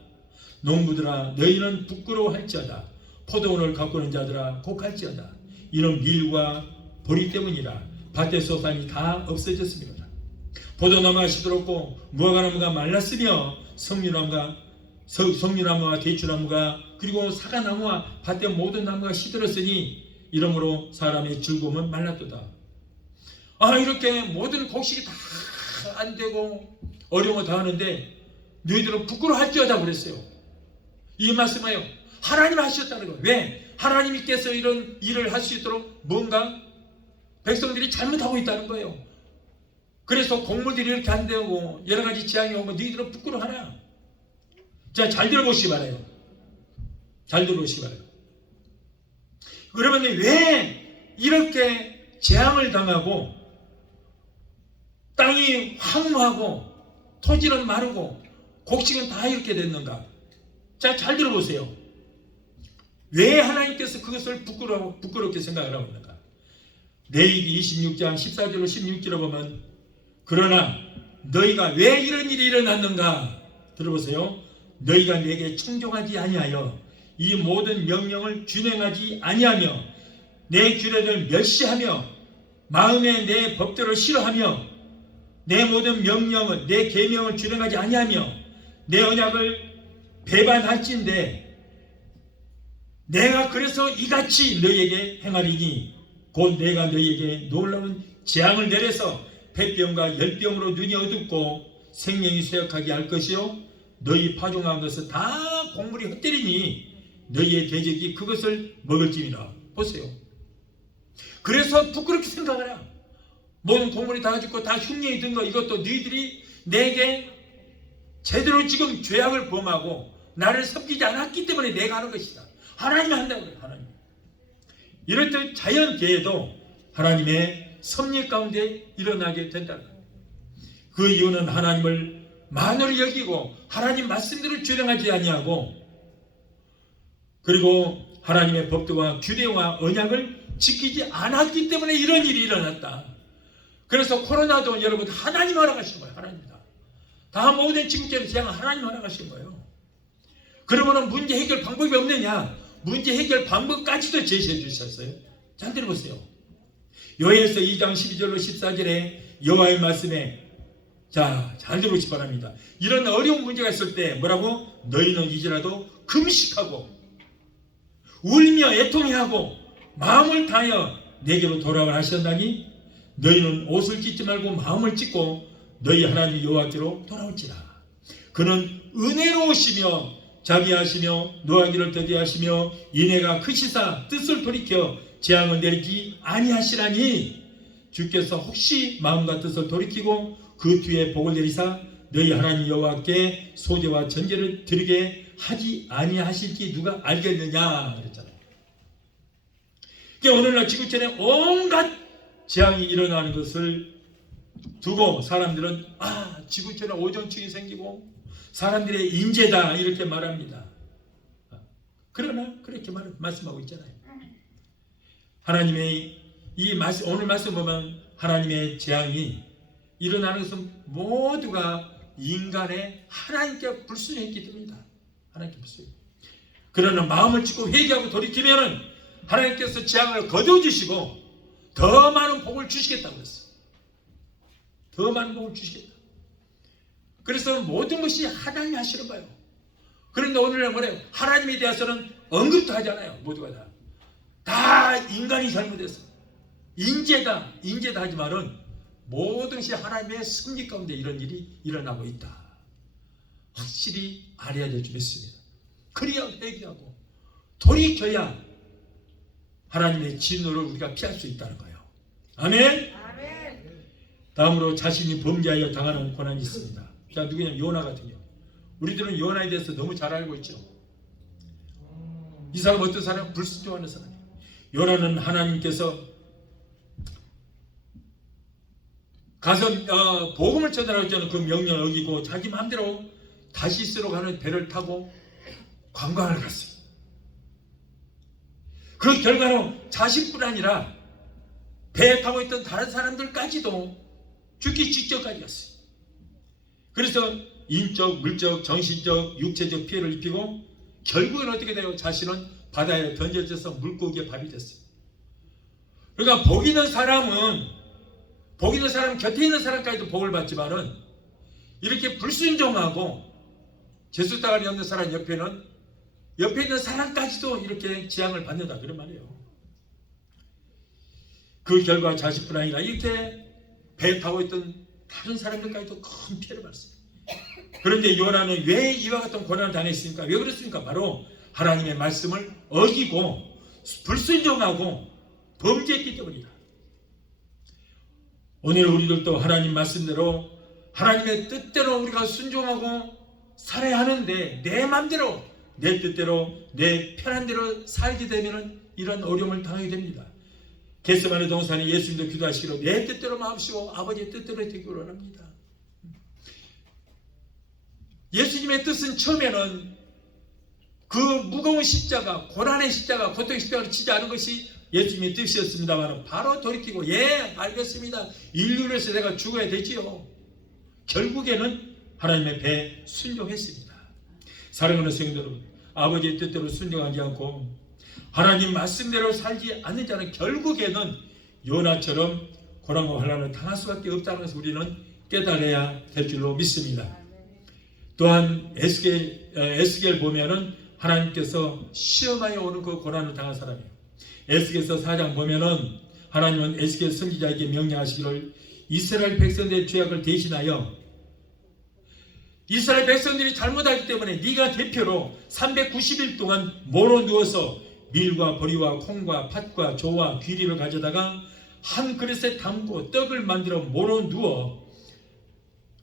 농부들아 너희는 부끄러워할지어다. 포도원을 가꾸는 자들아 곡할지어다. 이는 밀과 보리 때문이라. 밭의 소산이 다 없어졌습니다. 포도나무가 시들었고 무화과나무가 말랐으며 석류나무와 대추나무가 그리고 사과나무와 밭의 모든 나무가 시들었으니 이러므로 사람의 즐거움은 말랐도다. 이렇게 모든 곡식이 다 안 되고 어려운 거 다 하는데 너희들은 부끄러워할지어다 그랬어요. 이 말씀이에요. 하나님 하셨다는 거예요. 왜? 하나님께서 이런 일을 할 수 있도록 뭔가 백성들이 잘못하고 있다는 거예요. 그래서 곡물들이 이렇게 안 되고 여러 가지 재앙이 오면 너희들은 부끄러워하라. 자, 잘 들어보시기 바라요. 잘 들어보시기 바라요. 그러면 왜 이렇게 재앙을 당하고 땅이 황무하고 토지는 마르고 곡식은 다 이렇게 됐는가? 자, 잘 들어보세요. 왜 하나님께서 그것을 부끄럽게 생각을 하고 있는가? 레위기 26장 14절로 16절을 보면 그러나 너희가 왜 이런 일이 일어났는가? 들어보세요. 너희가 내게 청종하지 아니하여 이 모든 명령을 준행하지 아니하며 내 규례를 멸시하며 마음에 내 법대로 싫어하며 내 모든 명령을 내 계명을 준행하지 아니하며 내 언약을 배반할진대 내가 그래서 이같이 너희에게 행하리니 곧 내가 너희에게 놀라운 재앙을 내려서 폐병과 열병으로 눈이 어둡고 생명이 쇠약하게 할 것이요 너희 파종한 것은 다 곡물이 헛되리니 너희의 대적이 그것을 먹을지니라. 보세요. 그래서 부끄럽게 생각하라. 모든 곡물이 다 죽고 다 흉년이 든 거 이것도 너희들이 내게 제대로 지금 죄악을 범하고 나를 섬기지 않았기 때문에 내가 하는 것이다. 하나님이 한다고 그래요. 하나님. 이럴 때 자연계에도 하나님의 섭리 가운데 일어나게 된다는 거예요. 그 이유는 하나님을 만으로 여기고 하나님 말씀대로 준행하지 아니하고 그리고 하나님의 법도와 규례와 언약을 지키지 않았기 때문에 이런 일이 일어났다. 그래서 코로나도 여러분 하나님 허락하신 거예요. 하나님이다. 다 모든 지구적인 재앙은 하나님 허락하신 거예요. 그러면 문제 해결 방법이 없느냐? 문제 해결 방법까지도 제시해 주셨어요. 잘 들어보세요. 요엘서 2장 12절로 14절에 여호와의 말씀에 자, 잘 들어보시기 바랍니다. 이런 어려운 문제가 있을 때 뭐라고? 너희는 이제라도 금식하고 울며 애통해하고 마음을 다하여 내게로 돌아오라 하셨나니 너희는 옷을 찢지 말고 마음을 찢고 너희 하나님 여호와께로 돌아올지라. 그는 은혜로우시며 자비하시며 노하기를 더디하시며 인애가 크시사 뜻을 돌이켜 재앙을 내리지 아니하시라니 주께서 혹시 마음과 뜻을 돌이키고 그 뒤에 복을 내리사 너희 하나님 여호와께 소제와 전제를 드리게 하지 아니하실지 누가 알겠느냐 그랬잖아요. 그러니까 오늘날 지구촌에 온갖 재앙이 일어나는 것을 두고 사람들은 지구촌에 오존층이 생기고 사람들의 인재다 이렇게 말합니다. 그러나 그렇게 말씀하고 있잖아요. 하나님의 오늘 말씀 보면 하나님의 재앙이 일어나는 것은 모두가 인간의 하나님께 불순했기 때문이다. 하나님께 불순. 그러나 마음을 찢고 회개하고 돌이키면은 하나님께서 재앙을 거두어주시고 더 많은 복을 주시겠다고 그랬어요. 더 많은 복을 주시겠다. 그래서 모든 것이 하나님이 하시는 거예요. 그런데 오늘날 뭐래요? 하나님에 대해서는 언급도 하잖아요. 모두가 다. 다 인간이 잘못했어. 인재다 하지만은 모든 것이 하나님의 섭리 가운데 이런 일이 일어나고 있다. 확실히 알아야 될 줄 믿습니다. 그래야 회개하고 돌이켜야 하나님의 진노를 우리가 피할 수 있다는 거예요. 아멘? 다음으로 자신이 범죄하여 당하는 고난이 있습니다. 자, 누구냐? 요나 같은 경우. 우리들은 요나에 대해서 너무 잘 알고 있죠. 이 사람 어떤 사람? 불순종하는 사람이에요. 요나는 하나님께서 가서 복음을 전하라고 했잖아요. 그 명령을 어기고 자기 마음대로 다시스로 가는 배를 타고 관광을 갔어요. 그 결과로 자신뿐 아니라 배에 타고 있던 다른 사람들까지도 죽기 직전까지 갔어요. 그래서 인적, 물적, 정신적, 육체적 피해를 입히고 결국은 어떻게 돼요? 자신은 바다에 던져져서 물고기의 밥이 됐어요. 그러니까 복 있는 사람 곁에 있는 사람까지도 복을 받지만은 이렇게 불순종하고 제수따가리 없는 사람 옆에 있는 사람까지도 이렇게 재앙을 받는다 그런 말이에요. 그 결과 자식뿐 아니라 이렇게 배 타고 있던 다른 사람들까지도 큰 피해를 받았어요. 그런데 요나는 왜 이와 같은 고난을 당했습니까? 왜 그랬습니까? 바로 하나님의 말씀을 어기고 불순종하고 범죄했기 때문이다. 오늘 우리들도 하나님 말씀대로 하나님의 뜻대로 우리가 순종하고 살아야 하는데 내 마음대로 내 뜻대로 내 편한 대로 살게 되면 이런 어려움을 당하게 됩니다. 겟세마네 동산에 예수님도 기도하시기로 내 뜻대로 마음시고 아버지의 뜻대로 되기를 원합니다. 예수님의 뜻은 처음에는 그 무거운 십자가, 고난의 십자가, 고통의 십자가를 지지 않은 것이 예수님의 뜻이었습니다만 바로 돌이키고 알겠습니다. 인류를 위해서 내가 죽어야 되지요. 결국에는 하나님의 배에 순종했습니다. 사랑하는 성도 여러분, 아버지의 뜻대로 순종하지 않고 하나님 말씀대로 살지 않는 자는 결국에는 요나처럼 고난과 환난을 당할 수밖에 없다는 것을 우리는 깨달아야 될 줄로 믿습니다. 또한 에스겔 보면은 하나님께서 시험하여 오는 그 고난을 당한 사람이에요. 에스겔서 4장 보면은 하나님은 에스겔 선지자에게 명령하시기를 이스라엘 백성들의 죄악을 대신하여 이스라엘 백성들이 잘못하기 때문에 네가 대표로 390일 동안 모로 누워서 밀과 보리와 콩과 팥과 조와 귀리를 가져다가 한 그릇에 담고 떡을 만들어 모로 누워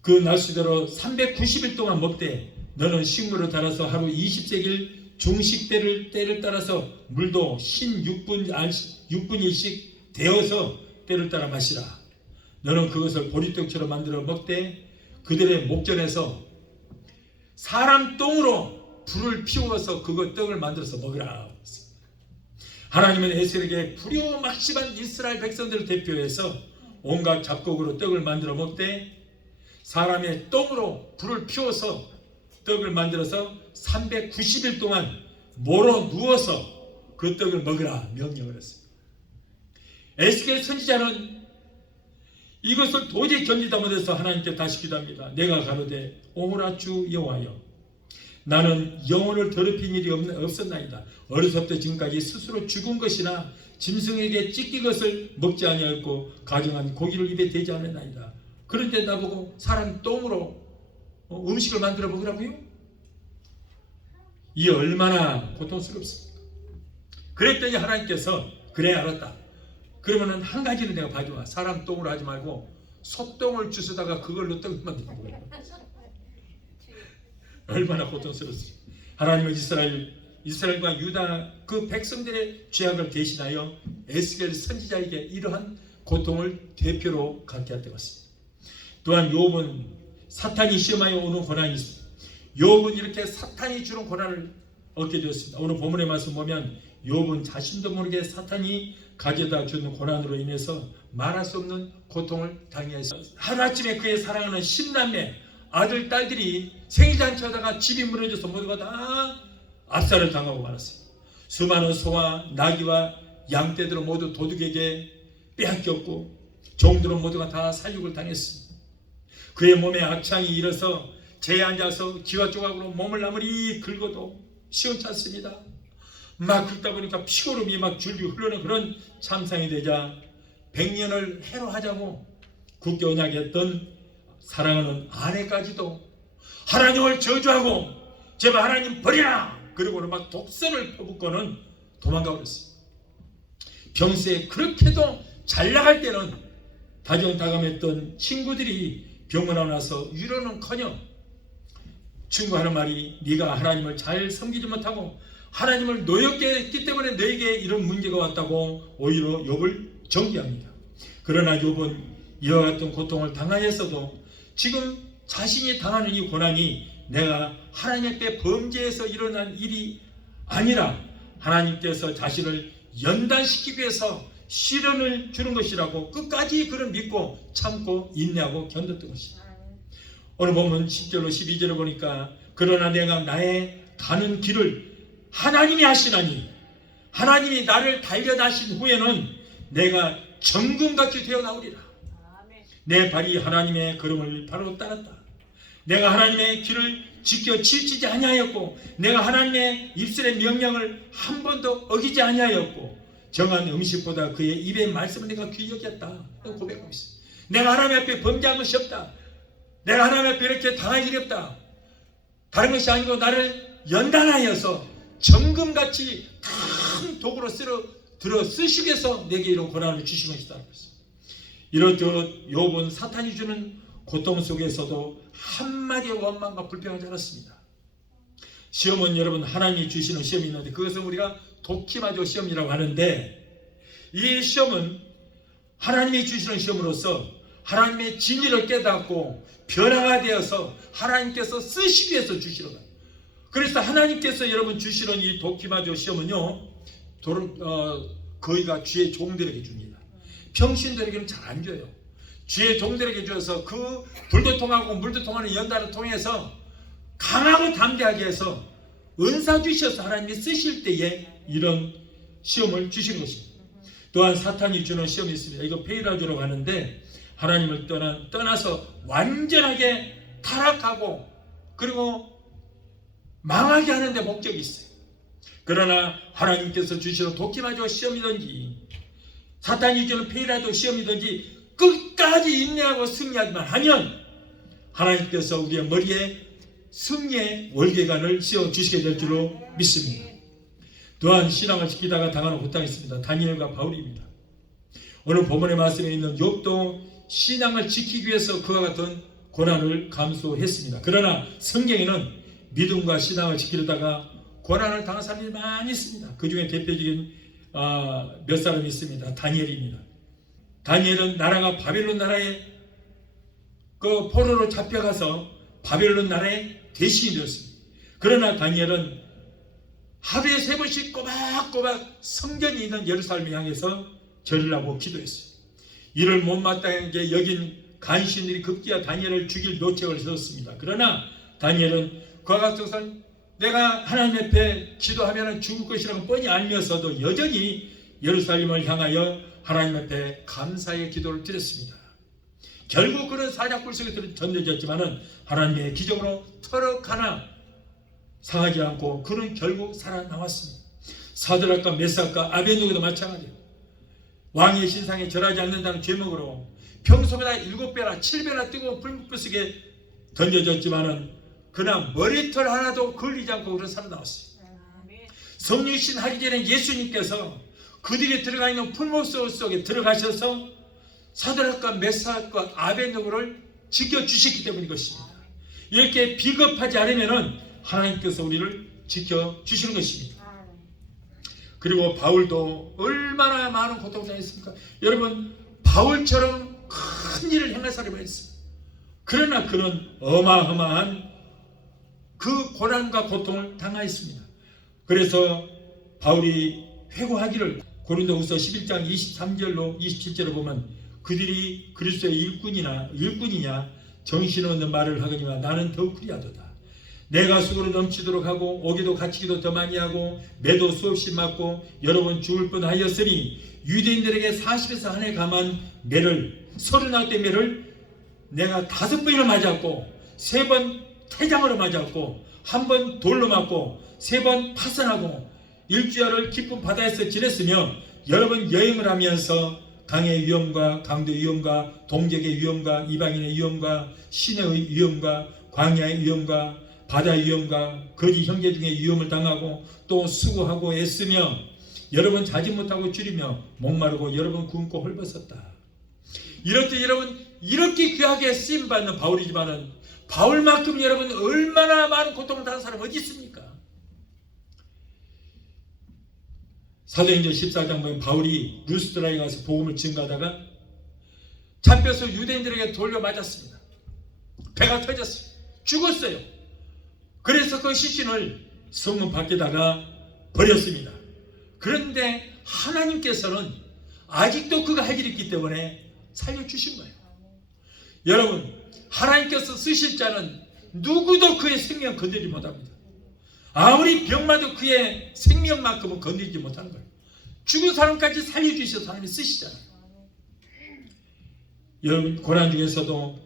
그 날수대로 390일 동안 먹되 너는 식물을 달아서 하루 20세길 중식대를 따라서 물도 흰 6분일씩 데워서 때를 따라 마시라. 너는 그것을 보리떡처럼 만들어 먹되 그들의 목전에서 사람 똥으로 불을 피워서 그거 떡을 만들어서 먹으라. 하나님은 에스겔에게 불효막심한 이스라엘 백성들을 대표해서 온갖 잡곡으로 떡을 만들어 먹되 사람의 똥으로 불을 피워서 떡을 만들어서 390일 동안 모로 누워서 그 떡을 먹으라 명령을 했습니다. 에스겔 선지자는 이것을 도저히 견디다 못해서 하나님께 다시 기도합니다. 내가 가로되 오호라 주 여호와여 나는 영혼을 더럽힌 일이 없었나이다. 어려서부터 지금까지 스스로 죽은 것이나 짐승에게 찢긴 것을 먹지 아니하였고 가정한 고기를 입에 대지 않았나이다. 그런데 나보고 사람 똥으로 음식을 만들어 먹으라고요? 이 얼마나 고통스럽습니까? 그랬더니 하나님께서 그래 알았다. 그러면은 한 가지는 내가 봐줘봐. 사람 똥으로 하지 말고 소똥을 주스다가 그걸로 떡을 만들어 먹으라. 얼마나 고통스럽습니까? 하나님은 이스라엘과 유다 그 백성들의 죄악을 대신하여 에스겔 선지자에게 이러한 고통을 대표로 갖게 하였던 것입니다. 또한 욥은 사탄이 시험하여 오는 고난이 있습니다. 욥은 이렇게 사탄이 주는 고난을 얻게 되었습니다. 오늘 본문의 말씀 보면 욥은 자신도 모르게 사탄이 가져다 주는 고난으로 인해서 말할 수 없는 고통을 당했습니다. 하루아침에 그의 사랑하는 10남매 아들, 딸들이 생일잔치하다가 집이 무너져서 모두가 다 압살을 당하고 말았습니다. 수많은 소와 나귀와 양떼들은 모두 도둑에게 빼앗겼고 종들은 모두가 다 살육을 당했습니다. 그의 몸에 악창이 일어서 재에 앉아서 기와 조각으로 몸을 아무리 긁어도 시원찮습니다. 막 긁다 보니까 피고름이 막 줄줄 흐르는 그런 참상이 되자 100년을 해로하자고 굳게 언약했던 사랑하는 아내까지도 하나님을 저주하고 제발 하나님 버리라 그리고는 막 독선을 퍼붓고는 도망가 버렸습니다. 평소에 그렇게도 잘 나갈 때는 다정다감했던 친구들이 병원하고 나서 위로는커녕 친구 하는 말이 네가 하나님을 잘 섬기지 못하고 하나님을 노엽게 했기 때문에 너에게 이런 문제가 왔다고 오히려 욥을 정죄합니다. 그러나 욥은 이와 같은 고통을 당하였어도 지금 자신이 당하는 이 고난이 내가 하나님 앞에 범죄해서 일어난 일이 아니라 하나님께서 자신을 연단시키기 위해서 시련을 주는 것이라고 끝까지 그를 믿고 참고 인내하고 견뎠던 것이다. 오늘 보면 10절로 12절을 보니까 그러나 내가 나의 가는 길을 하나님이 하시나니 하나님이 나를 단련하신 후에는 내가 정금같이 되어 나오리라. 내 발이 하나님의 걸음을 바로 따랐다. 내가 하나님의 길을 지켜 치우치지 아니하였고 내가 하나님의 입술의 명령을 한 번도 어기지 아니하였고 정한 음식보다 그의 입의 말씀을 내가 귀히 여겼다. 고백하고 있어. 내가 하나님 앞에 범죄한 것이 없다. 내가 하나님 앞에 이렇게 당할 일이 없다. 다른 것이 아니고 나를 연단하여서 정금같이 큰 도구로 들어 쓰시기 위해서 내게 이런 고난을 주신 것이다. 이렇듯 욥은 사탄이 주는 고통 속에서도 한마디의 원망과 불평하지 않았습니다. 시험은 여러분 하나님이 주시는 시험이 있는데 그것은 우리가 도키마조 시험이라고 하는데 이 시험은 하나님이 주시는 시험으로서 하나님의 진리를 깨닫고 변화가 되어서 하나님께서 쓰시기 위해서 주시는 거예요. 그래서 하나님께서 여러분 주시는 이 도키마조 시험은요 거의가 주의 종들에게 줍니다. 평신들에게는 잘 안 줘요. 주의 종들에게 줘서 그 불도 통하고 물도 통하는 연단을 통해서 강하고 담대하게 해서 은사 주셔서 하나님이 쓰실 때에 이런 시험을 주신 것입니다. 또한 사탄이 주는 시험이 있습니다. 이거 페이라주라고 하는데 하나님을 떠나서 완전하게 타락하고 그리고 망하게 하는 데 목적이 있어요. 그러나 하나님께서 주시는 도끼마저 시험이든지 사탄이 주는 페이라도 시험이든지 끝까지 인내하고 승리하기만 하면 하나님께서 우리의 머리에 승리의 월계관을 씌워주시게 될 줄로 믿습니다. 또한 신앙을 지키다가 당하는 고통이 있습니다. 다니엘과 바울입니다. 오늘 본문의 말씀에 있는 욥도 신앙을 지키기 위해서 그와 같은 고난을 감수했습니다. 그러나 성경에는 믿음과 신앙을 지키려다가 고난을 당한 사람이 많이 있습니다. 그 중에 대표적인 몇 사람이 있습니다. 다니엘입니다. 다니엘은 나라가 바벨론 나라에 그 포로로 잡혀가서 바벨론 나라의 대신이 되었습니다. 그러나 다니엘은 하루에 3번씩 꼬박꼬박 성전이 있는 예루살렘을 향해서 절을 하고 기도했어요. 이를 못마땅하게 여긴 간신들이 급기야 다니엘을 죽일 노책을 세웠습니다. 그러나 다니엘은 그와 같은 사람 내가 하나님 앞에 기도하면 죽을 것이라고 뻔히 알면서도 여전히 예루살렘을 향하여 하나님 앞에 감사의 기도를 드렸습니다. 결국 그는 사냥꾼 속에 전해졌지만은 하나님의 기적으로 터럭 하나 상하지 않고 그는 결국 살아나왔습니다. 사드락과 메삭과 아벤누고도 마찬가지예요. 왕의 신상에 절하지 않는다는 죄목으로 평소보다 7배나 7배나 뜨거운 불빛 속에 던져졌지만은 그러나 머리털 하나도 걸리지 않고 그런 살아나왔어요. 성육신 하기 전에 예수님께서 그들이 들어가 있는 풀목소 속에 들어가셔서 사드락과 메삭과 아벤누고를 지켜주셨기 때문인 것입니다. 이렇게 비겁하지 않으면 하나님께서 우리를 지켜주시는 것입니다. 그리고 바울도 얼마나 많은 고통을 당했습니까? 여러분 바울처럼 큰 일을 행할 사람이 있습니다. 그러나 그는 어마어마한 그 고난과 고통을 당하였습니다. 그래서 바울이 회고하기를 고린도후서 11장 23절로 27절로 보면 그들이 그리스도의 일꾼이냐 정신없는 말을 하거니와 나는 더욱 그리하도다. 내가 수고로 넘치도록 하고 오기도 갇히기도 더 많이 하고 매도 수없이 맞고 여러 번 죽을 뻔하였으니 유대인들에게 40에서 한 해 감한 매를 39대 매를 내가 5번이나 맞았고 3번 태장으로 맞았고 1번 돌로 맞고 3번 파선하고 일주일을 깊은 바다에서 지냈으며 여러 번 여행을 하면서 강의 위험과 강도의 위험과 동족의 위험과 이방인의 위험과 신의 위험과 광야의 위험과 바다의 위험과 거짓 형제 중에 위험을 당하고 또 수고하고 애쓰며 여러 번 자지 못하고 줄이며 목마르고 여러 번 굶고 헐벗었다. 이렇게 여러분 이렇게 귀하게 쓰임받는 바울이지만은 바울만큼 여러분 얼마나 많은 고통을 당한 사람이 어디 있습니까? 사도행전 14장 보면 바울이 루스드라에 가서 복음을 증거하다가 잡혀서 유대인들에게 돌려 맞았습니다. 배가 터졌어요. 죽었어요. 그래서 그 시신을 성문 밖에다가 버렸습니다. 그런데 하나님께서는 아직도 그가 할 일이 있기 때문에 살려주신 거예요. 여러분 하나님께서 쓰실 자는 누구도 그의 생명 건드리지 못합니다. 아무리 병마도 그의 생명만큼은 건드리지 못하는 거예요. 죽은 사람까지 살려주셔서 하나님이 쓰시잖아요. 여러분 고난 중에서도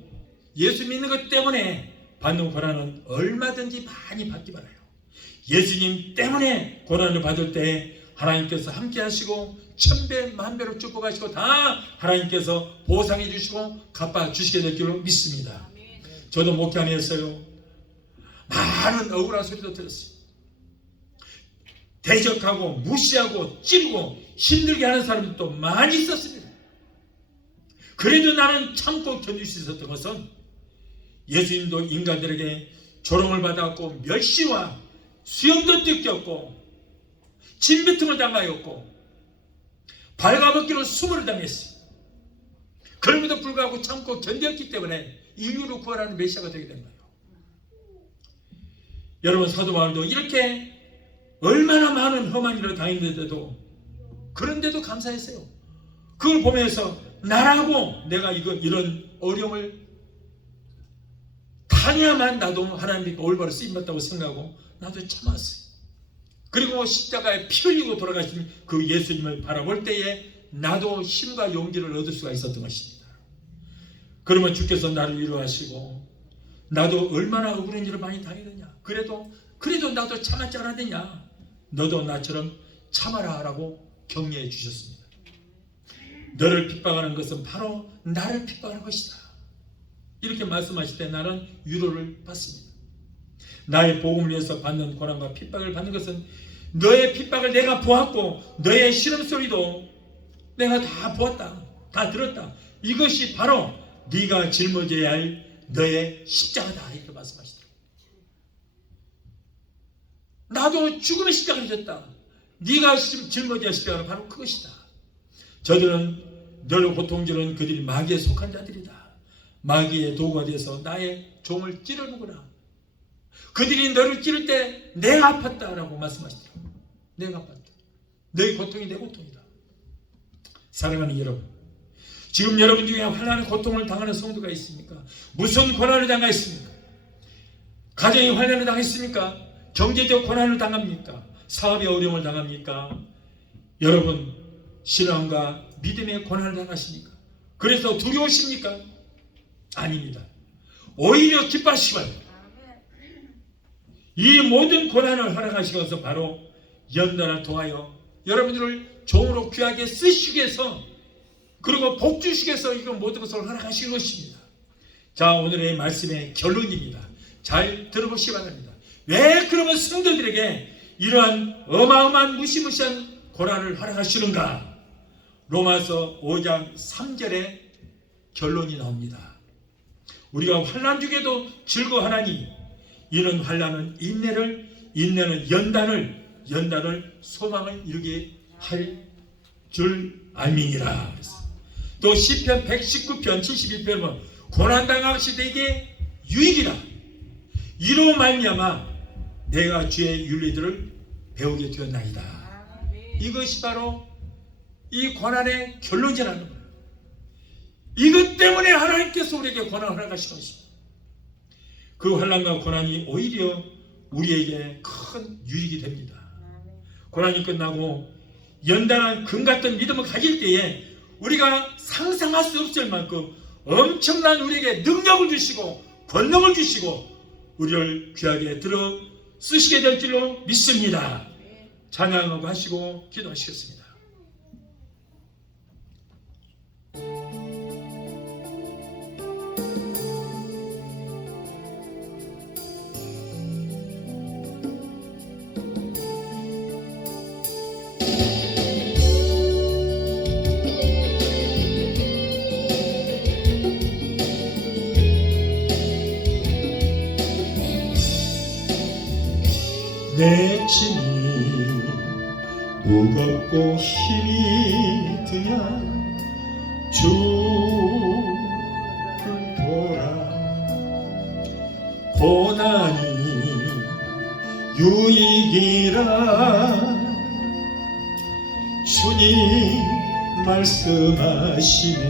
예수 믿는 것 때문에 받는 고난은 얼마든지 많이 받기 바라요. 예수님 때문에 고난을 받을 때 하나님께서 함께 하시고 천배 만배로 축복하시고 다 하나님께서 보상해 주시고 갚아 주시게 될 줄로 믿습니다. 저도 목회하면서요 많은 억울한 소리도 들었어요. 대적하고 무시하고 찌르고 힘들게 하는 사람도 많이 있었습니다. 그래도 나는 참고 견딜 수 있었던 것은 예수님도 인간들에게 조롱을 받았고 멸시와 수염도 뜯겼고 진비틈을 당하였고 발가벗기로 수모를 당했어요. 그럼에도 불구하고 참고 견뎠기 때문에 인류를 구원하는 메시아가 되게 된 거예요. 여러분 사도 바울도 이렇게 얼마나 많은 험한 일을 당했는데도 그런데도 감사했어요. 그걸 보면서 나라고 내가 이런 어려움을 당해야만 나도 하나님께 올바로 쓰임받다고 생각하고 나도 참았어요. 그리고 십자가에 피 흘리고 돌아가신 그 예수님을 바라볼 때에 나도 힘과 용기를 얻을 수가 있었던 것입니다. 그러면 주께서 나를 위로하시고 나도 얼마나 억울한 일을 많이 당했느냐, 그래도 나도 참았지 않았느냐, 너도 나처럼 참아라 라고 격려해 주셨습니다. 너를 핍박하는 것은 바로 나를 핍박하는 것이다, 이렇게 말씀하실 때 나는 위로를 받습니다. 나의 복음을 위해서 받는 고난과 핍박을 받는 것은 너의 핍박을 내가 보았고 너의 시름소리도 내가 다 보았다, 다 들었다, 이것이 바로 네가 짊어져야 할 너의 십자가다, 이렇게 말씀하시더라고요. 나도 죽음의 십자가를 졌다. 네가 짊어져야 할 십자가는 바로 그것이다. 저들은 너를 고통주는 그들이 마귀에 속한 자들이다. 마귀의 도구가 돼서 나의 종을 찌르는구나. 그들이 너를 찌를 때 내가 아팠다라고 말씀하시더라고요. 내가 아팠다. 너의 고통이 내 고통이다. 사랑하는 여러분, 지금 여러분 중에 환난의 고통을 당하는 성도가 있습니까? 무슨 고난을 당했습니까? 가정이 환난을 당했습니까? 경제적 고난을 당합니까? 사업의 어려움을 당합니까? 여러분, 신앙과 믿음의 고난을 당하십니까? 그래서 두려우십니까? 아닙니다. 오히려 기뻐하시고 이 모든 고난을 허락하시면서 바로 연단을 통하여 여러분들을 종으로 귀하게 쓰시기 위해서, 그리고 복 주시기 위해서 이런 모든 것을 허락하시는 것입니다. 자, 오늘의 말씀의 결론입니다. 잘 들어보시기 바랍니다. 왜 그러면 성도들에게 이러한 어마어마한 무시무시한 고난을 허락하시는가? 로마서 5장 3절에 결론이 나옵니다. 우리가 환난 중에도 즐거워하나니 이는 환난은 인내를, 인내는 연단을 소망을 이루게 할 줄 알미니라. 또 시편 119편 71편은 고난당하시 내게 유익이라. 이로 말미암아 내가 주의 윤리들을 배우게 되었나이다. 이것이 바로 이 고난의 결론이라는 거예요. 이것 때문에 하나님께서 우리에게 고난을 허락하신 것입니다. 그 환난과 고난이 오히려 우리에게 큰 유익이 됩니다. 고난이 끝나고 연단한 금 같은 믿음을 가질 때에 우리가 상상할 수 없을 만큼 엄청난 우리에게 능력을 주시고 권능을 주시고 우리를 귀하게 들어 쓰시게 될 줄로 믿습니다. 찬양하고 하시고 기도하시겠습니다. 내 짐이 무겁고 힘이 드냐 주를 보라. 고난이 유익이라 주님 말씀하시네.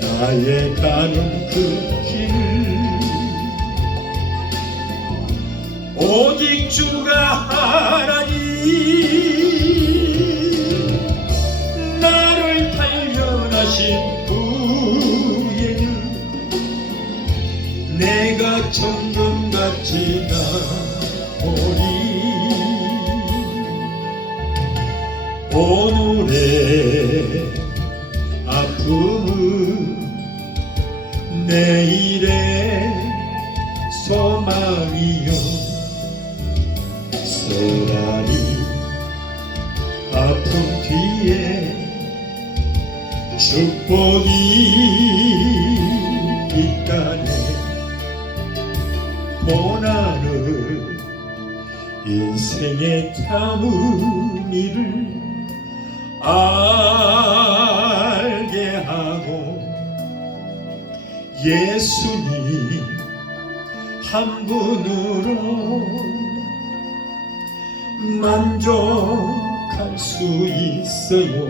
나의 가는 그 길을 오직 주가 하나니 나를 단련하신 후에는 내가 정금같이 나오리. 오늘의 아픔은 내일의 소망이요. 소란이 아픔 뒤에 축복이 있다네. 고난을 인생의 타무니를 알게 하고 예수님 한 분으로 만족할 수 있어요.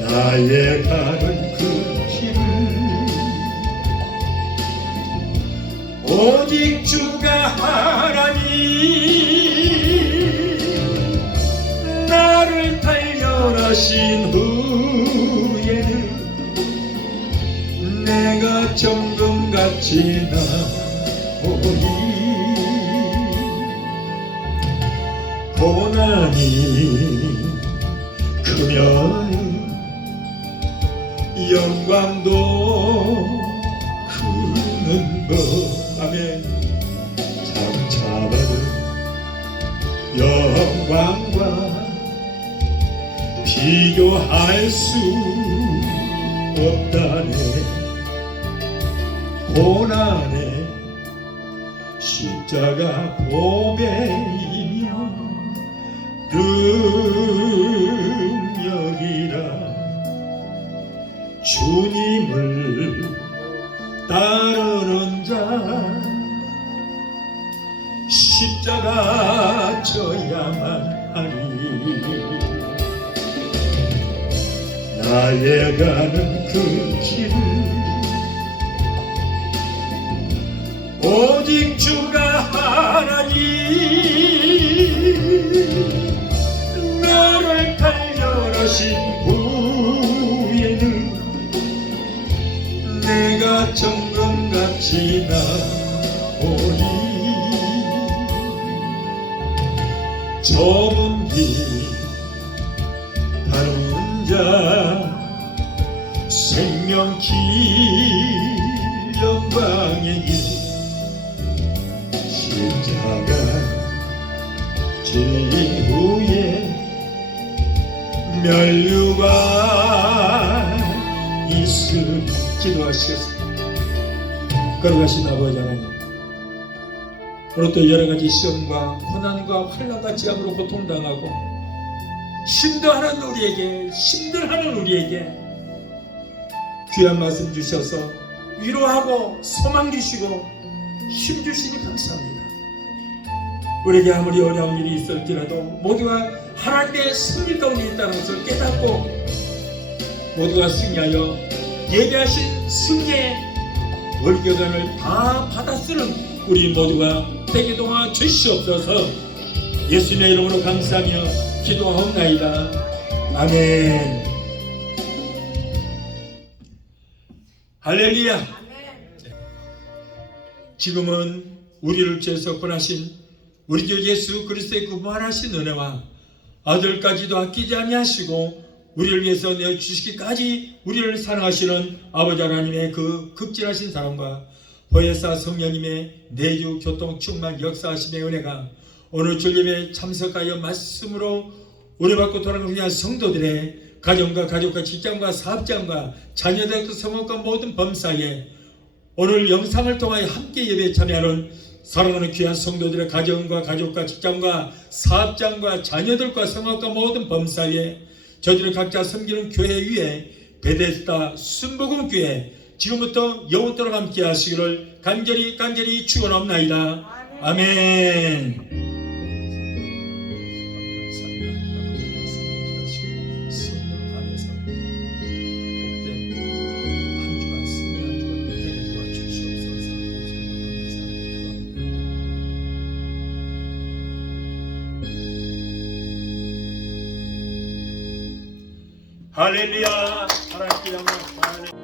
나의 가는 그 길을 오직 주가 하나님 나를 발견하신 후에는 내가 정금같이 나오니 고난이 크면 영광도 크는 것. 아멘. 장차받은 영광과 비교할 수 없다네. 고난의 십자가 보배이며 능력이라 주님을 따르는 자 십자가 져야만 하리. 나의 가는 그 길을 오직 주가 하나님 나를 발견하신 후에는 내가 정금같이 나오리. 좁은 길 다른 자 생명 길 영광의 길 십자가 질린 후에 면류가 있으리. 기도하시겠습니다. 걸어가신 아버지 하나님, 오늘 또 여러가지 시험과 고난과 환난과 재앙으로 고통당하고 힘들어하는 우리에게 귀한 말씀 주셔서 위로하고 소망 주시고 힘 주시니 감사합니다. 우리에게 아무리 어려운 일이 있을지라도 모두가 하나님의 승리 가운데 있다는 것을 깨닫고 모두가 승리하여 예배하신 승리의 월경을 다 받아 쓰는 우리 모두가 되게 도와 주시옵소서. 예수님의 이름으로 감사하며 기도하옵나이다. 아멘. 할렐루야. 지금은 우리를 죄에서 구원하신 우리 주 예수 그리스도의 그 무한하신 은혜와 아들까지도 아끼지 아니하시고 우리를 위해서 내어주시기까지 우리를 사랑하시는 아버지 하나님의 그 극진하신 사랑과 보혜사 성령님의 내주 교통 충만 역사하심의 은혜가 오늘 주님에 참석하여 말씀으로 은혜받고 돌아가는 위한 성도들의 가정과 가족과 직장과 사업장과 자녀들과 성업과 모든 범사에 오늘 영상을 통하여 함께 예배에 참여하는 사랑하는 귀한 성도들의 가정과 가족과 직장과 사업장과 자녀들과 성업과 모든 범사에 저들을 각자 섬기는 교회 위에 베데스다 순복음교회 지금부터 영원토록 함께 하시기를 간절히 축원합나이다. 아멘. 할렐루야. 하나님께 영광.